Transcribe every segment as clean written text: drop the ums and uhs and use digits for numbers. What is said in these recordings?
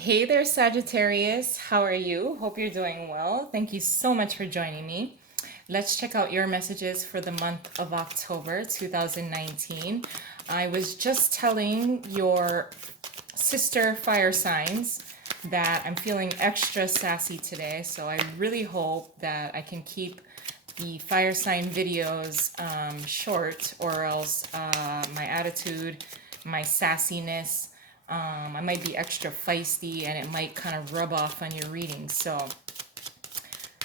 Hey there, Sagittarius. How are you? Hope you're doing well. Thank you so much for joining me. Let's check out your messages for the month of October 2019. I was just telling your sister fire signs that I'm feeling extra sassy today, so I really hope that I can keep the fire sign videos short, or else my attitude, my sassiness, I might be extra feisty and it might kind of rub off on your readings. So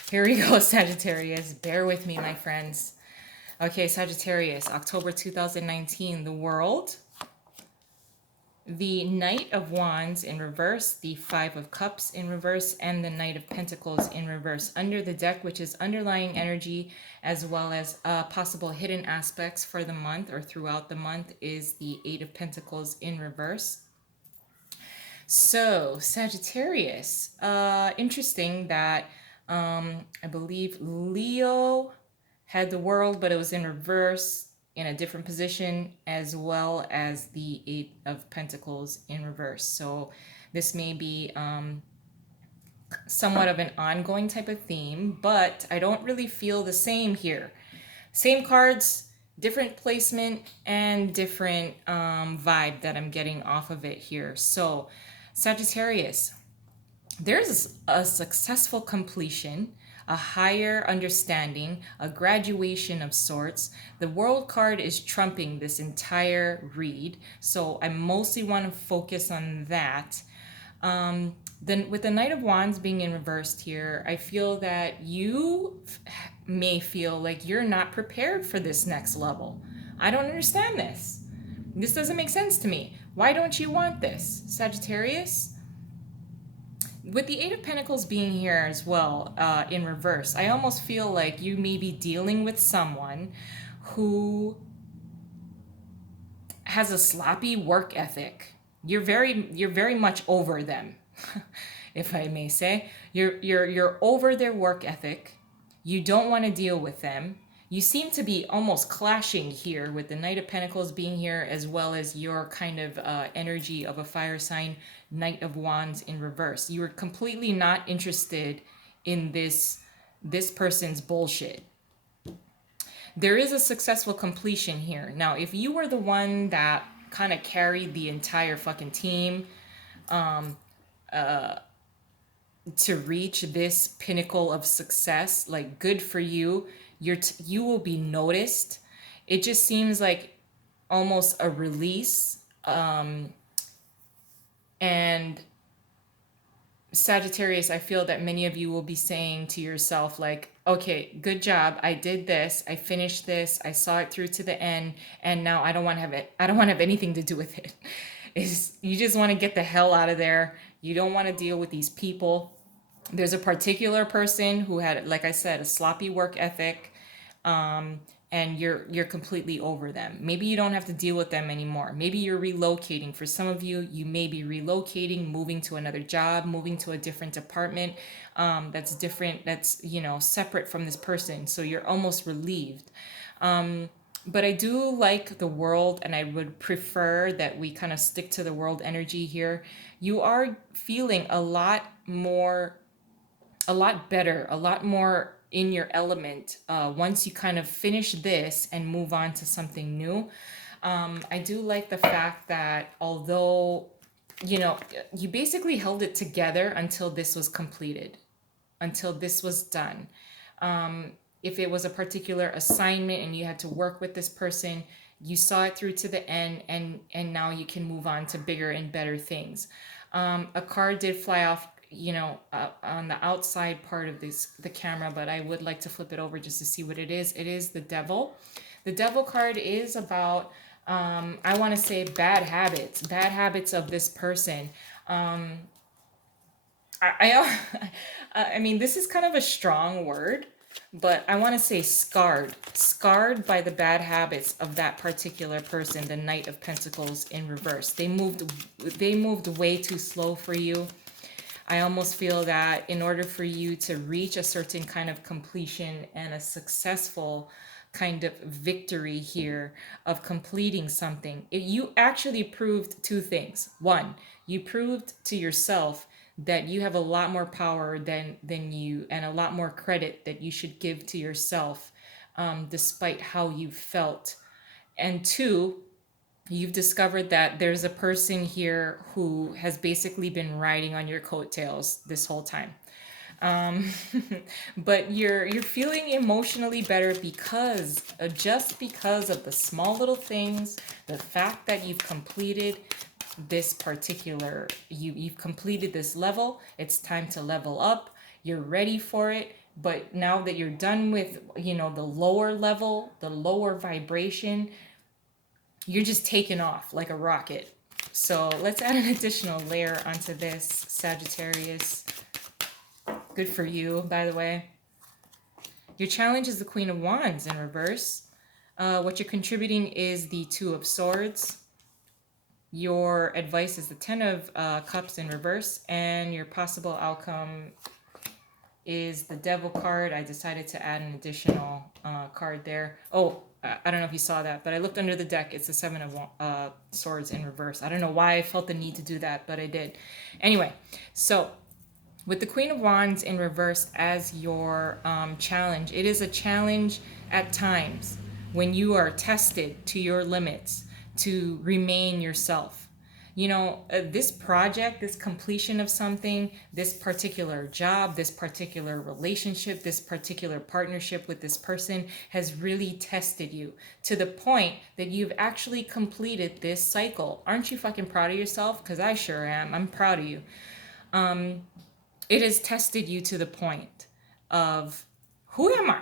here we go, Sagittarius. Bear with me, my friends. Okay, Sagittarius, October 2019, the world. The Knight of Wands in reverse, the Five of Cups in reverse, and the Knight of Pentacles in reverse. Under the deck, which is underlying energy, as well as possible hidden aspects for the month or throughout the month, is the Eight of Pentacles in reverse. So, Sagittarius, interesting that I believe Leo had the world, but it was in reverse in a different position, as well as the Eight of Pentacles in reverse. So, this may be somewhat of an ongoing type of theme, but I don't really feel the same here. Same cards, different placement, and different vibe that I'm getting off of it here. So, Sagittarius, there's a successful completion, a higher understanding, a graduation of sorts. The world card is trumping this entire read, so I mostly want to focus on that. Then with the Knight of Wands being in reversed here, I feel that you may feel like you're not prepared for this next level. I don't understand this. This doesn't make sense to me. Why don't you want this, Sagittarius? With the Eight of Pentacles being here as well, in reverse, I almost feel like you may be dealing with someone who has a sloppy work ethic. You're very much over them, if I may say. You're over their work ethic. You don't want to deal with them. You seem to be almost clashing here with the Knight of Pentacles being here, as well as your kind of energy of a fire sign, Knight of Wands in reverse. You are completely not interested in this person's bullshit. There is a successful completion here. Now, if you were the one that kind of carried the entire fucking team to reach this pinnacle of success, like, good for you. You will be noticed. It just seems like almost a release. And Sagittarius, I feel that many of you will be saying to yourself, like, okay, good job. I did this. I finished this. I saw it through to the end. And now I don't want to have it. I don't want to have anything to do with it. You just want to get the hell out of there. You don't want to deal with these people. There's a particular person who had, like I said, a sloppy work ethic. And you're completely over them. Maybe you don't have to deal with them anymore. Maybe you're relocating. For some of you, you may be relocating, moving to another job, moving to a different department, that's different, that's, separate from this person. So you're almost relieved. But I do like the world, and I would prefer that we kind of stick to the world energy here. You are feeling a lot better, a lot more in your element once you kind of finish this and move on to something new. I do like the fact that although, you basically held it together until this was completed, until this was done. If it was a particular assignment and you had to work with this person, you saw it through to the end, and now you can move on to bigger and better things. A card did fly off, on the outside part of the camera, but I would like to flip it over just to see what it is. It is the Devil. The Devil card is about, I want to say, bad habits of this person. I I mean, this is kind of a strong word, but I want to say scarred by the bad habits of that particular person, the Knight of Pentacles in reverse. They moved way too slow for you. I almost feel that in order for you to reach a certain kind of completion and a successful kind of victory here of completing something. You actually proved two things. One, you proved to yourself that you have a lot more power than you, and a lot more credit that you should give to yourself, despite how you felt. And two, you've discovered that there's a person here who has basically been riding on your coattails this whole time. um, but you're feeling emotionally better because, just because of the small little things, the fact that you've completed this particular, you've completed this level. It's time to level up. You're ready for it. But now that you're done with, the lower level, the lower vibration, you're just taking off like a rocket. So let's add an additional layer onto this, Sagittarius. Good for you, by the way. Your challenge is the Queen of Wands in reverse. What you're contributing is the Two of Swords. Your advice is the Ten of Cups in reverse. And your possible outcome is the Devil card. I decided to add an additional card there. Oh, I don't know if you saw that, but I looked under the deck. It's the Seven of Swords in reverse. I don't know why I felt the need to do that, but I did. Anyway, so with the Queen of Wands in reverse as your challenge, it is a challenge at times when you are tested to your limits to remain yourself. This project, this completion of something, this particular job, this particular relationship, this particular partnership with this person has really tested you to the point that you've actually completed this cycle. Aren't you fucking proud of yourself? Because I sure am. I'm proud of you. It has tested you to the point of, who am I?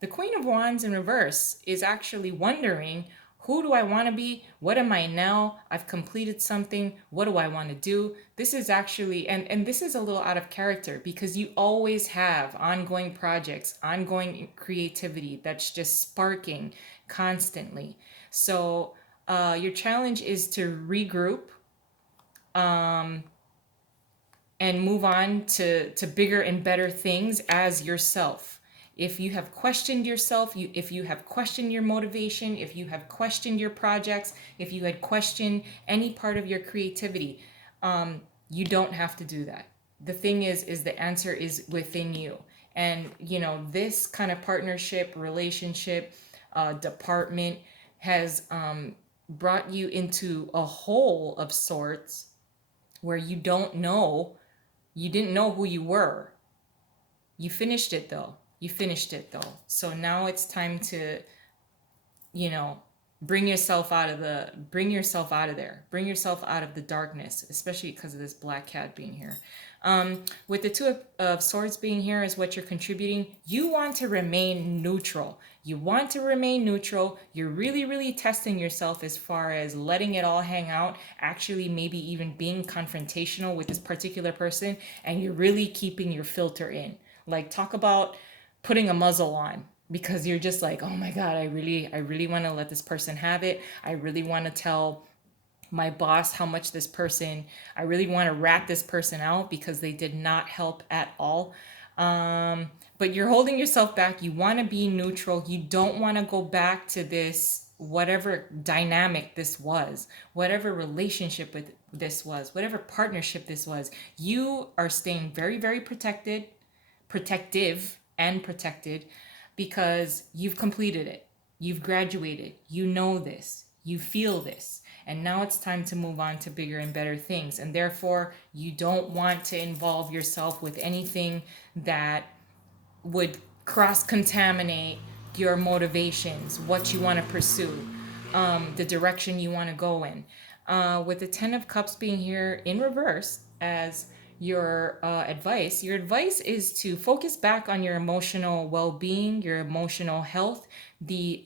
The Queen of Wands in reverse is actually wondering, who do I want to be? What am I now? I've completed something. What do I want to do? This is actually, and this is a little out of character because you always have ongoing projects, ongoing creativity that's just sparking constantly. So your challenge is to regroup, and move on to bigger and better things as yourself. If you have questioned yourself, if you have questioned your motivation, if you have questioned your projects, if you had questioned any part of your creativity, you don't have to do that. The thing is the answer is within you. And this kind of partnership, relationship, department has brought you into a hole of sorts where you didn't know who you were. You finished it though. So now it's time to, bring yourself out of there. Bring yourself out of the darkness, especially because of this black cat being here. With the Two of Swords being here is what you're contributing. You want to remain neutral. You're really, really testing yourself as far as letting it all hang out, actually maybe even being confrontational with this particular person, and you're really keeping your filter in. Like, talk about putting a muzzle on, because you're just like, oh my God, I really want to let this person have it. I really want to tell my boss how much I really want to rat this person out because they did not help at all. But you're holding yourself back. You want to be neutral. You don't want to go back to this, whatever dynamic this was, whatever relationship with this was, whatever partnership this was. You are staying very, very protective and protected, because you've completed it. You've graduated. You know this. You feel this. And now it's time to move on to bigger and better things. And therefore, you don't want to involve yourself with anything that would cross-contaminate your motivations, what you want to pursue, the direction you want to go in. With the Ten of Cups being here in reverse as your advice is to focus back on your emotional well-being, your emotional health, the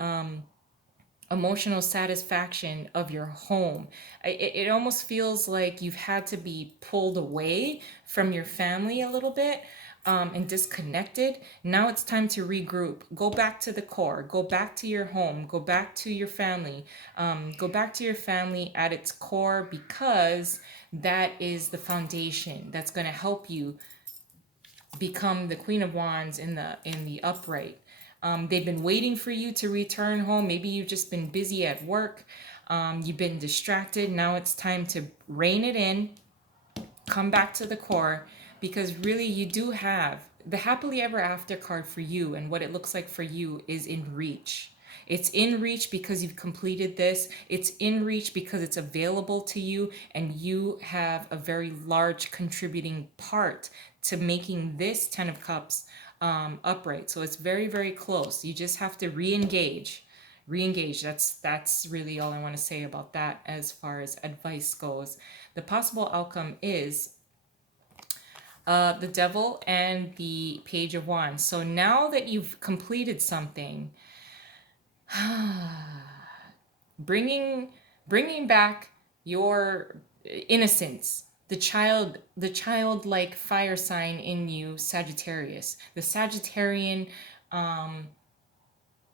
emotional satisfaction of your home. It almost feels like you've had to be pulled away from your family a little bit, and disconnected. Now it's time to regroup. Go back to the core. Go back to your home. Go back to your family. Go back to your family at its core, because that is the foundation that's going to help you become the Queen of Wands in the upright. They've been waiting for you to return home. Maybe you've just been busy at work. You've been distracted. Now it's time to rein it in, come back to the core, because really you do have the happily ever after card for you, and what it looks like for you is in reach. It's in reach because you've completed this. It's in reach because it's available to you, and you have a very large contributing part to making this 10 of cups upright. So it's very, very close. You just have to re-engage. That's really all I want to say about that as far as advice goes. The possible outcome is the devil and the page of wands. So now that you've completed something, bringing back your innocence, the childlike fire sign in you, Sagittarius, the Sagittarian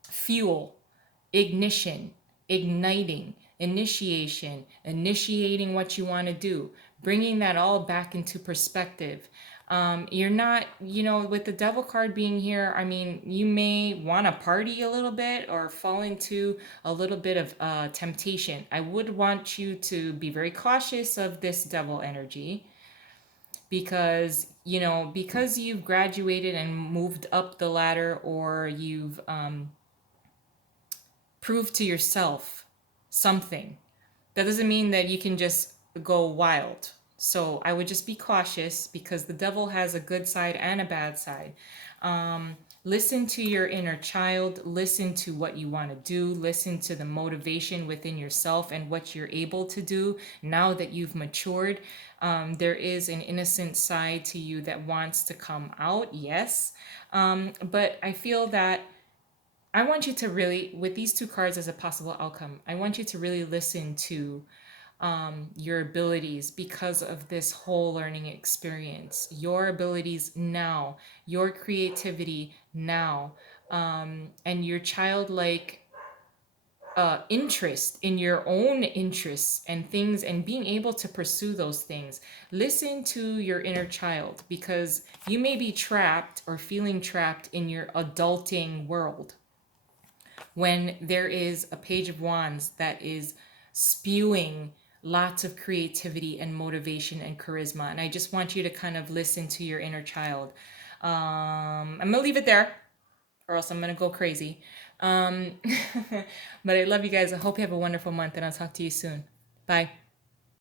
fuel, ignition, igniting, initiation, initiating what you want to do, bringing that all back into perspective. You're not, with the devil card being here, I mean, you may want to party a little bit or fall into a little bit of temptation. I would want you to be very cautious of this devil energy, because because you've graduated and moved up the ladder, or you've proved to yourself something. That doesn't mean that you can just go wild. So I would just be cautious, because the devil has a good side and a bad side. Listen to your inner child. Listen to what you want to do. Listen to the motivation within yourself and what you're able to do now that you've matured. There is an innocent side to you that wants to come out, yes. But I feel that I want you to really, with these two cards as a possible outcome, I want you to really listen to your abilities because of this whole learning experience. Your abilities now, your creativity now, and your childlike interest in your own interests and things, and being able to pursue those things. Listen to your inner child, because you may be trapped or feeling trapped in your adulting world when there is a page of wands that is spewing lots of creativity and motivation and charisma. And I just want you to kind of listen to your inner child. I'm gonna leave it there, or else I'm gonna go crazy. um, but I love you guys. I hope you have a wonderful month, and I'll talk to you soon. Bye.